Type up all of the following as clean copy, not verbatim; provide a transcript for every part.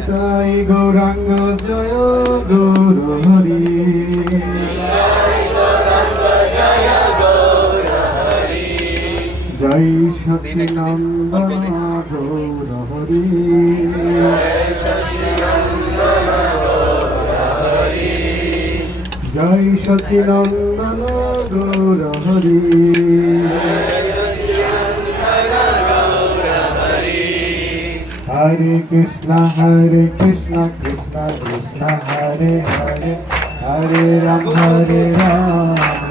নিতাই গৌরাঙ্গ জয় গৌর হরি জয় সচিনন্দন গৌর হরি জয় সচিনন্দন গৌর হরি হরে Krishna Krishna Krishna Hare Hare Hare Ram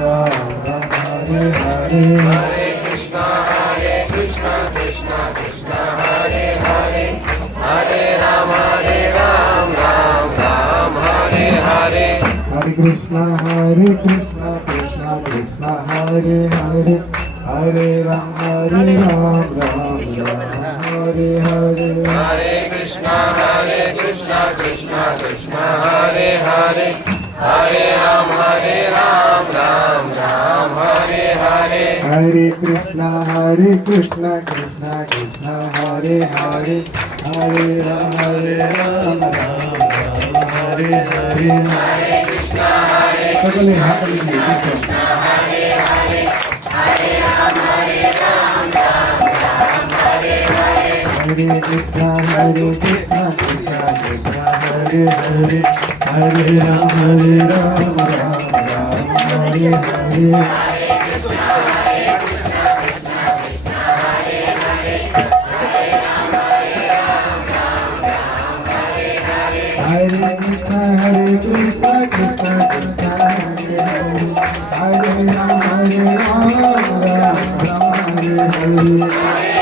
Ram Ram Hare Hare Hare Krishna Krishna Krishna Hare Hare Hare Rama Ram Ram Hare Hare Hare Krishna Krishna Krishna Hare Hare Hare Rama Ram Ram Hare Hare Hare Krishna Krishna Krishna Hare Hare Hare Rama Ram Ram Hare Hare Hare Krishna Krishna Krishna Hare Hare Hare Rama Ram Hare Hare Hare Krishna সকলে হাত মিলিয়ে Hare Hare Hare Rama Ram Hare Hare Hare Krishna Krishna Krishna Hare Hare Hare Rama Ram Hare Hare Hare Krishna Krishna Krishna Hare Hare Hare Rama Hare Hare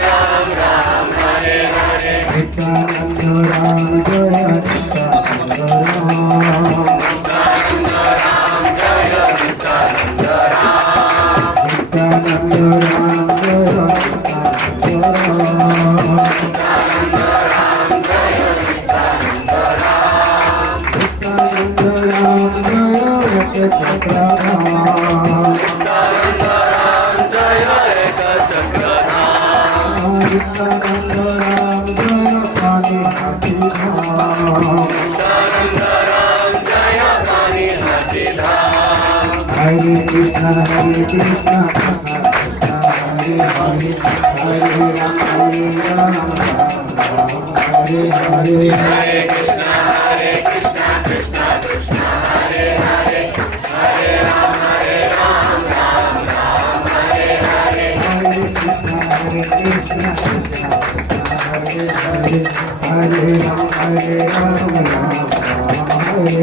Nityananda Ram Jaya Nityananda Ram Nityananda Ram Jaya Nityananda Ram Hare Krishna Krishna Hare Hare Hare Rama Hare Hare Hare Krishna Krishna Hare Hare Hare Rama Ram Hare Hare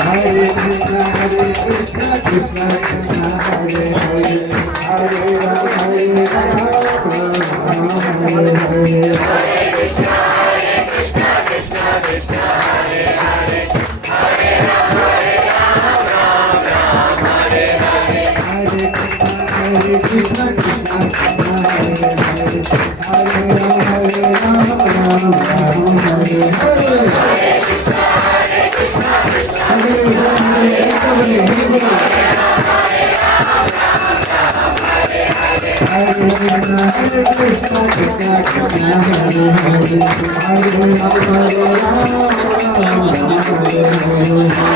Hare Krishna Krishna Hare Hare Hare Rama Hare Hare Hare Krishna Krishna Krishna Hare Hare Hare Rama Hare Hare Krishna Krishna Hare Hare